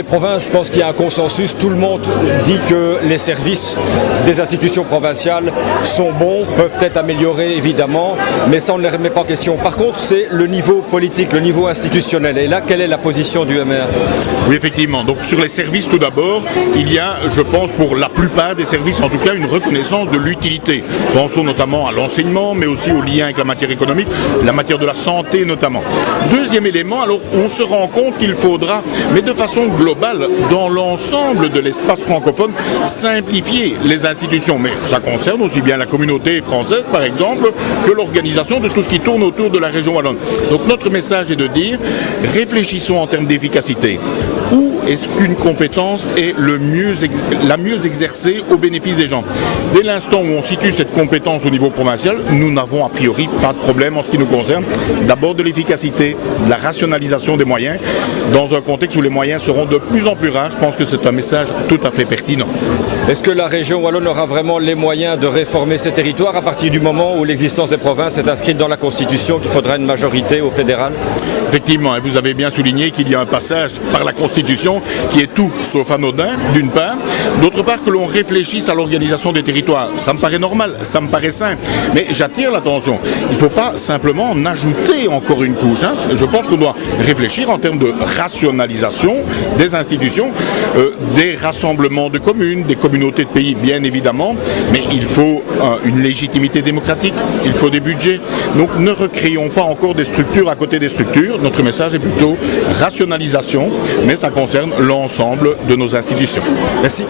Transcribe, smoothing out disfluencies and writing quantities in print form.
les provinces, je pense qu'il y a un consensus. Tout le monde dit que les services des institutions provinciales sont bons, peuvent être améliorés évidemment, mais ça on ne les remet pas en question. Par contre, c'est le niveau politique, le niveau institutionnel. Et là, quelle est la position du MR? Oui, effectivement. Donc sur les services, tout d'abord, il y a, je pense, pour la plupart des services, en tout cas, une reconnaissance de l'utilité. Pensons notamment à l'enseignement, mais aussi au lien avec la matière économique, la matière de la santé notamment. Deuxième élément, alors on se rend compte qu'il faudra, mais de façon globale, dans l'ensemble de l'espace francophone, simplifier les institutions. Mais ça concerne aussi bien la communauté française, par exemple, que l'organisation de tout ce qui tourne autour de la région wallonne. Donc notre message est de dire, réfléchissons en termes d'efficacité. Où est-ce qu'une compétence est la mieux exercée au bénéfice des gens? Dès l'instant où on situe cette compétence au niveau provincial, nous n'avons a priori pas de problème en ce qui nous concerne. D'abord de l'efficacité, de la rationalisation des moyens, dans un contexte où les moyens seront de plus en plus rares. Je pense que c'est un message tout à fait pertinent. Est-ce que la région wallonne aura vraiment les moyens de réformer ses territoires à partir du moment où l'existence des provinces est inscrite dans la Constitution, qu'il faudra une majorité au fédéral? Effectivement, et vous avez bien souligné qu'il y a un passage par la Constitution qui est tout sauf anodin, d'une part. D'autre part, que l'on réfléchisse à l'organisation des territoires. Ça me paraît normal, ça me paraît sain. Mais j'attire l'attention. Il ne faut pas simplement en ajouter encore une couche. Je pense qu'on doit réfléchir en termes de rationalisation des institutions, des rassemblements de communes, des communautés de pays, bien évidemment. Mais il faut une légitimité démocratique, il faut des budgets. Donc ne recréons pas encore des structures à côté des structures. Notre message est plutôt rationalisation, mais ça concerne l'ensemble de nos institutions. Merci.